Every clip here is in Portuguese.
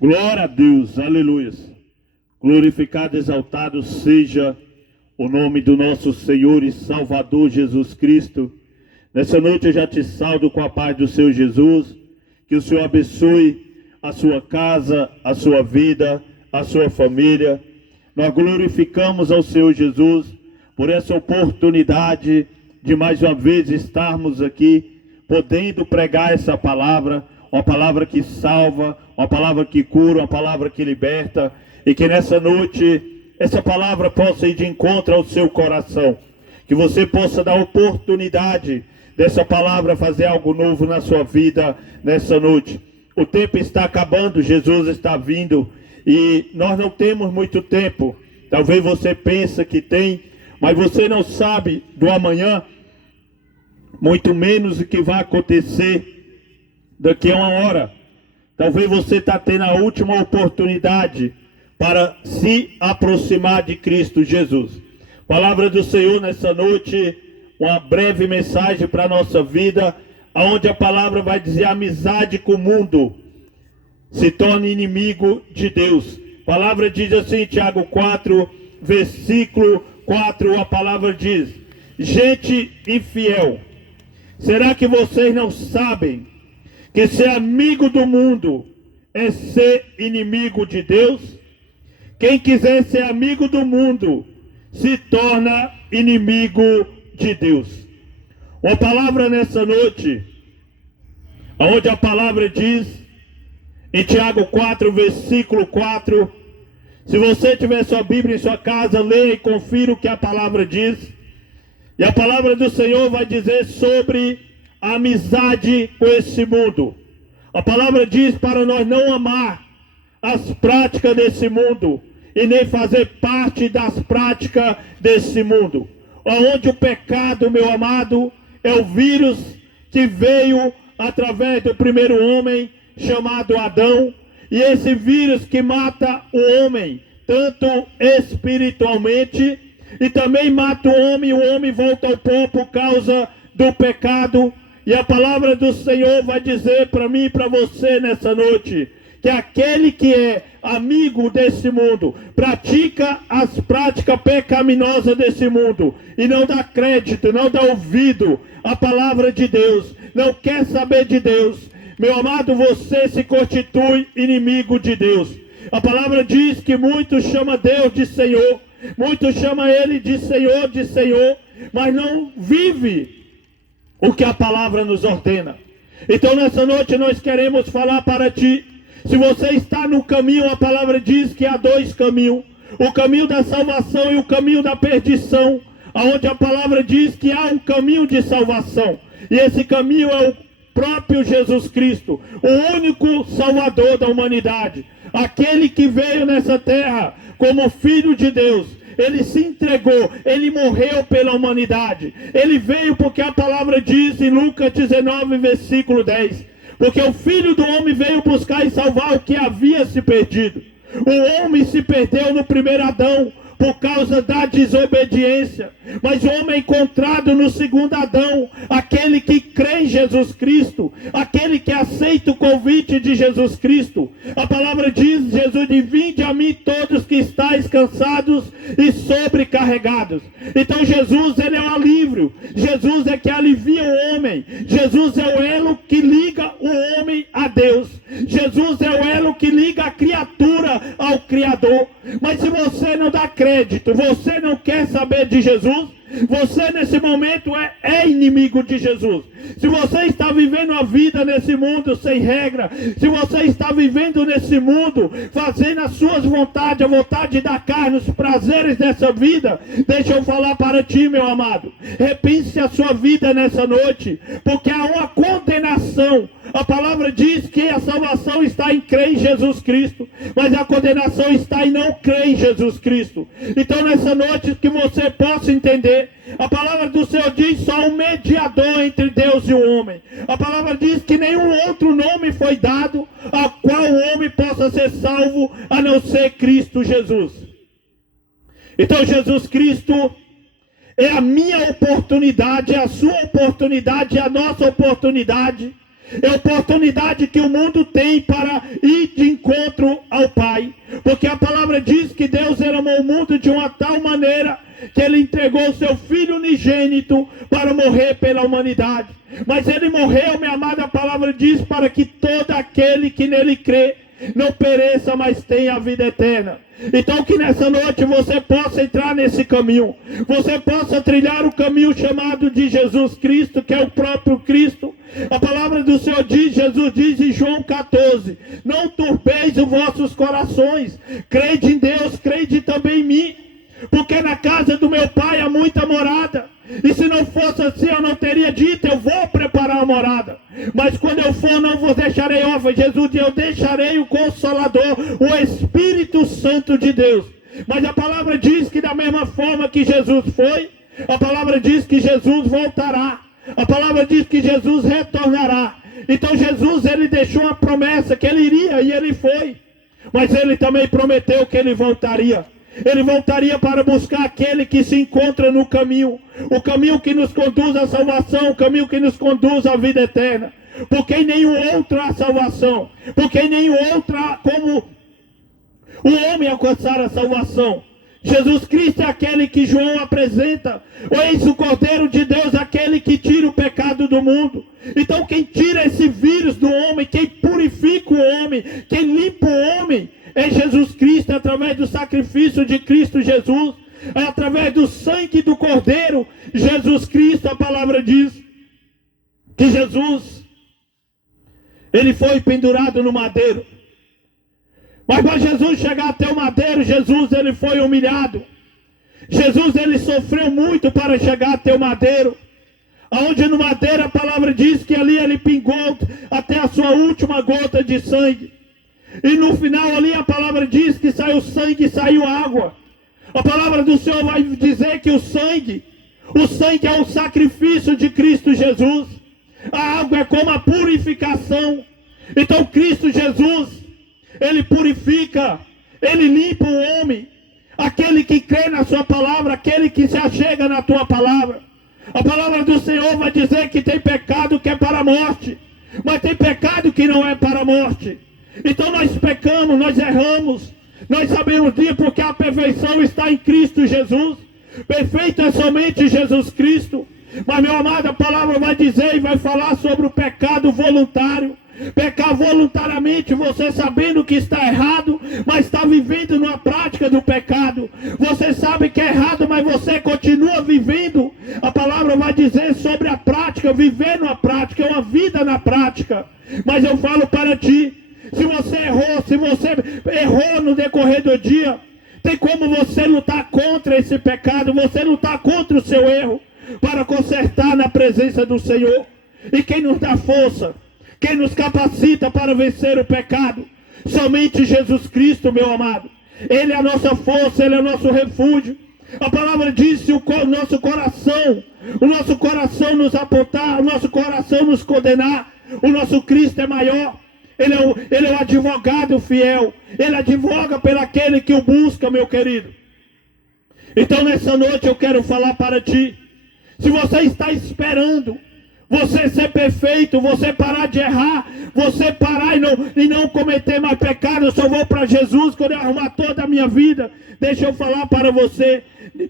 Glória a Deus, aleluia. Glorificado, exaltado seja o nome do nosso Senhor e Salvador Jesus Cristo. Nessa noite eu já te saúdo com a paz do Senhor Jesus. Que o Senhor abençoe a sua casa, a sua vida, a sua família. Nós glorificamos ao Senhor Jesus por essa oportunidade de mais uma vez estarmos aqui, podendo pregar essa palavra, uma palavra que salva, uma palavra que cura, uma palavra que liberta, e que nessa noite essa palavra possa ir de encontro ao seu coração, que você possa dar oportunidade dessa palavra fazer algo novo na sua vida nessa noite. O tempo está acabando, Jesus está vindo, e nós não temos muito tempo. Talvez você pense que tem, mas você não sabe do amanhã, muito menos o que vai acontecer daqui a uma hora. Talvez você está tendo a última oportunidade para se aproximar de Cristo Jesus. Palavra do Senhor nessa noite, uma breve mensagem para a nossa vida, onde a palavra vai dizer: amizade com o mundo se torna inimigo de Deus. A palavra diz assim, Tiago 4, versículo 4, a palavra diz: gente infiel, será que vocês não sabem que ser amigo do mundo é ser inimigo de Deus? Quem quiser ser amigo do mundo se torna inimigo de Deus. Uma palavra nessa noite, onde a palavra diz, em Tiago 4, versículo 4, se você tiver sua Bíblia em sua casa, leia e confira o que a palavra diz. E a palavra do Senhor vai dizer sobre a amizade com esse mundo. A palavra diz para nós não amar as práticas desse mundo e nem fazer parte das práticas desse mundo. Onde o pecado, meu amado, é o vírus que veio através do primeiro homem chamado Adão, e esse vírus que mata o homem, tanto espiritualmente, e também mata o homem volta ao pó por causa do pecado. E a palavra do Senhor vai dizer para mim e para você nessa noite, que aquele que é amigo desse mundo, pratica as práticas pecaminosas desse mundo, e não dá crédito, não dá ouvido à palavra de Deus, não quer saber de Deus, meu amado, você se constitui inimigo de Deus. A palavra diz que muitos chamam Deus de Senhor, muitos chamam Ele de Senhor, mas não vive o que a palavra nos ordena. Então nessa noite nós queremos falar para ti. Se você está no caminho, a palavra diz que há dois caminhos: o caminho da salvação e o caminho da perdição, onde a palavra diz que há um caminho de salvação, e esse caminho é o próprio Jesus Cristo, o único Salvador da humanidade, aquele que veio nessa terra como Filho de Deus. Ele se entregou, ele morreu pela humanidade, ele veio porque a palavra diz em Lucas 19, versículo 10, porque o Filho do Homem veio buscar e salvar o que havia se perdido. O homem se perdeu no primeiro Adão por causa da desobediência, mas o homem é encontrado no segundo Adão, aquele que crê em Jesus Cristo, aquele que aceita o convite de Jesus Cristo. A palavra diz, Jesus diz: vinde a mim todos que estáis cansados e sobrecarregados. Então Jesus, ele é o alívio, Jesus é que alivia o homem, Jesus é o elo que liga o homem a Deus, Jesus é o elo que liga a criatura ao Criador. Mas se você não dá crédito, você não quer saber de Jesus, você nesse momento é inimigo de Jesus. Se você está vivendo a vida nesse mundo sem regra, se você está vivendo nesse mundo fazendo as suas vontades, a vontade da carne, os prazeres dessa vida, deixa eu falar para ti, meu amado, repense a sua vida nessa noite, porque há uma condenação. A palavra diz que a salvação está em crer em Jesus Cristo, mas a condenação está em não crer em Jesus Cristo. Então nessa noite que você possa entender, a palavra do Senhor diz só um mediador entre Deus e o homem. A palavra diz que nenhum outro nome foi dado a qual o homem possa ser salvo a não ser Cristo Jesus. Então Jesus Cristo é a minha oportunidade, é a sua oportunidade, é a nossa oportunidade. É a oportunidade que o mundo tem para ir de encontro encontro ao Pai. Porque a palavra diz que Deus amou o mundo de uma tal maneira que Ele entregou o seu Filho unigênito para morrer pela humanidade. Mas Ele morreu, minha amada, a palavra diz, para que todo aquele que nele crê não pereça, mas tenha a vida eterna. Então que nessa noite você possa entrar nesse caminho, você possa trilhar o caminho chamado de Jesus Cristo, que é o próprio Cristo. A palavra do Senhor diz, Jesus diz em João 14, não turbeis os vossos corações, crede em Deus, crede também em mim, porque na casa do meu Pai há muita morada. E se não fosse assim, eu não teria dito, eu vou preparar a morada. Mas quando eu for, não vos deixarei órfãos. Jesus diz, eu deixarei o Consolador, o Espírito Santo de Deus. Mas a palavra diz que da mesma forma que Jesus foi, a palavra diz que Jesus voltará. A palavra diz que Jesus retornará. Então Jesus, ele deixou uma promessa que ele iria e ele foi. Mas ele também prometeu que ele voltaria. Ele voltaria para buscar aquele que se encontra no caminho. O caminho que nos conduz à salvação. O caminho que nos conduz à vida eterna. Porque em nenhum outro há salvação. Porque em nenhum outro há como o homem alcançar a salvação. Jesus Cristo é aquele que João apresenta. Eis o Cordeiro de Deus, aquele que tira o pecado do mundo. Então quem tira esse vírus do homem, quem purifica o homem, quem limpa o homem, é Jesus Cristo, é através do sacrifício de Cristo Jesus, é através do sangue do Cordeiro, Jesus Cristo. A palavra diz que Jesus, ele foi pendurado no madeiro. Mas para Jesus chegar até o madeiro, Jesus, ele foi humilhado. Jesus, ele sofreu muito para chegar até o madeiro. Onde no madeiro a palavra diz que ali ele pingou até a sua última gota de sangue. E no final ali a palavra diz que saiu sangue e saiu água. A palavra do Senhor vai dizer que o sangue é o sacrifício de Cristo Jesus. A água é como a purificação. Então Cristo Jesus, ele purifica, ele limpa o homem. Aquele que crê na sua palavra, aquele que se achega na tua palavra. A palavra do Senhor vai dizer que tem pecado que é para a morte, mas tem pecado que não é para a morte. Então nós pecamos, nós erramos, nós sabemos disso porque a perfeição está em Cristo Jesus. Perfeito é somente Jesus Cristo. Mas meu amado, a palavra vai dizer e vai falar sobre o pecado voluntário. Pecar voluntariamente, você sabendo que está errado, mas está vivendo numa prática do pecado. Você sabe que é errado, mas você continua vivendo. A palavra vai dizer sobre a prática, viver numa prática, é uma vida na prática. Mas eu falo para ti, se você errou no decorrer do dia, tem como você lutar contra esse pecado, você lutar contra o seu erro, para consertar na presença do Senhor. E quem nos dá força, quem nos capacita para vencer o pecado? Somente Jesus Cristo, meu amado. Ele é a nossa força, ele é o nosso refúgio. A palavra diz que o nosso coração nos apontar, o nosso coração nos condenar, o nosso Cristo é maior. Ele é o advogado fiel. Ele advoga pelo aquele que o busca, meu querido. Então nessa noite eu quero falar para ti. Se você está esperando você ser perfeito, você parar de errar, você parar e não cometer mais pecado, eu só vou para Jesus quando eu arrumar toda a minha vida. Deixa eu falar para você,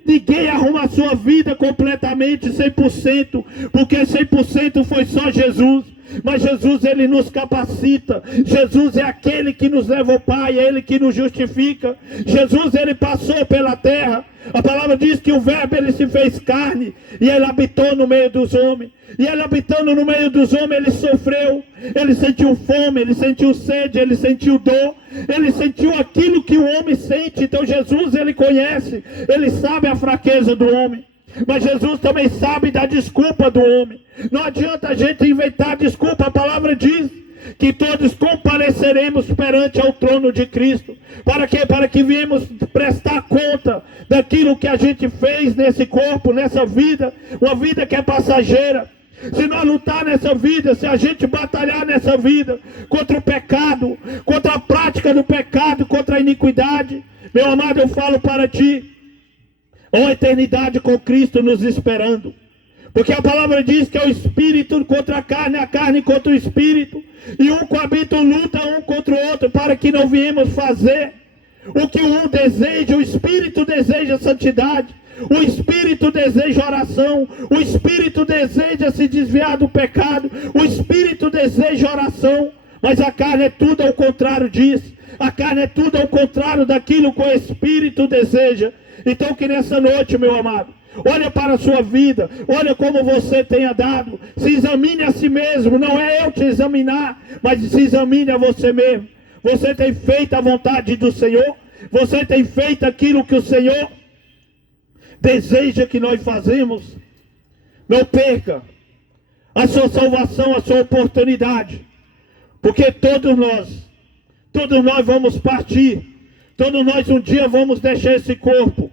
ninguém arruma a sua vida completamente, 100%, porque 100% foi só Jesus. Mas Jesus, ele nos capacita. Jesus é aquele que nos leva ao Pai, é ele que nos justifica. Jesus, ele passou pela terra. A palavra diz que o verbo, ele se fez carne e ele habitou no meio dos homens. E ele habitando no meio dos homens, ele sofreu. Ele sentiu fome, ele sentiu sede, ele sentiu dor. Ele sentiu aquilo que o homem sente. Então Jesus, ele conhece, ele sabe a fraqueza do homem. Mas Jesus também sabe da desculpa do homem. Não adianta a gente inventar desculpa. A palavra diz que todos compareceremos perante ao trono de Cristo. Para quê? Para que viemos prestar conta daquilo que a gente fez nesse corpo, nessa vida. Uma vida que é passageira. Se nós lutar nessa vida, se a gente batalhar nessa vida contra o pecado, contra a prática do pecado, contra a iniquidade, meu amado, eu falo para ti, uma eternidade com Cristo nos esperando. Porque a palavra diz que é o espírito contra a carne contra o espírito. E um coabita, luta um contra o outro, para que não viemos fazer o que um deseja. O espírito deseja santidade, o espírito deseja oração, o espírito deseja se desviar do pecado, o espírito deseja oração, mas a carne é tudo ao contrário disso. A carne é tudo ao contrário daquilo que o espírito deseja. Então que nessa noite, meu amado, olha para a sua vida, olha como você tem andado, se examine a si mesmo. Não é eu te examinar, mas se examine a você mesmo. Você tem feito a vontade do Senhor? Você tem feito aquilo que o Senhor deseja que nós fazemos? Não perca a sua salvação, a sua oportunidade, porque todos nós vamos partir, todos nós um dia vamos deixar esse corpo.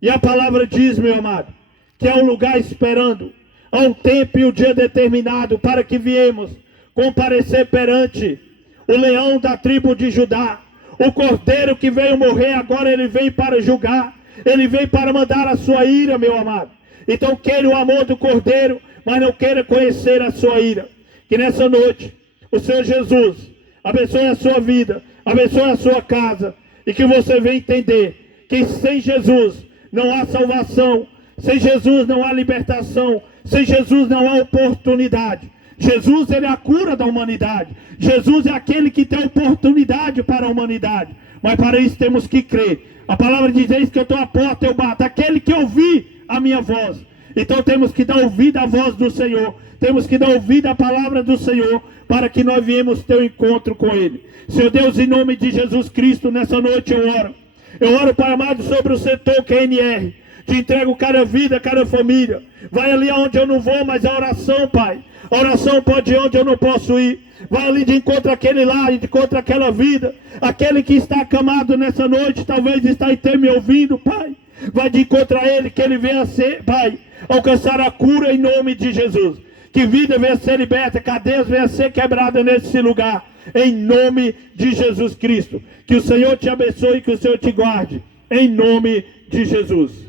E a palavra diz, meu amado, que há um lugar esperando, há um tempo e um dia determinado para que viemos comparecer perante o leão da tribo de Judá, o cordeiro que veio morrer. Agora ele vem para julgar, ele vem para mandar a sua ira, meu amado. Então queira o amor do cordeiro, mas não queira conhecer a sua ira. Que nessa noite o Senhor Jesus abençoe a sua vida, abençoe a sua casa, e que você venha entender que sem Jesus não há salvação, sem Jesus não há libertação, sem Jesus não há oportunidade. Jesus, ele é a cura da humanidade. Jesus é aquele que tem oportunidade para a humanidade. Mas para isso temos que crer. A palavra diz: eis que eu estou à porta, eu bato. Aquele que ouvir a minha voz. Então temos que dar ouvido à voz do Senhor. Temos que dar ouvido à palavra do Senhor, para que nós viemos ter um encontro com Ele. Senhor Deus, em nome de Jesus Cristo, nessa noite eu oro. Eu oro, Pai amado, sobre o setor QNR. Te entrego cada vida, cada família. Vai ali aonde eu não vou, mas a oração, Pai. A oração pode ir onde eu não posso ir. Vai ali de encontro àquele lá, de encontro àquela vida. Aquele que está acamado nessa noite, talvez está até me ouvindo, Pai. Vai de encontro a ele, que ele venha ser, Pai, alcançar a cura em nome de Jesus. Que vida venha ser liberta, cadeias venha ser quebrada nesse lugar, em nome de Jesus Cristo. Que o Senhor te abençoe, que o Senhor te guarde, em nome de Jesus.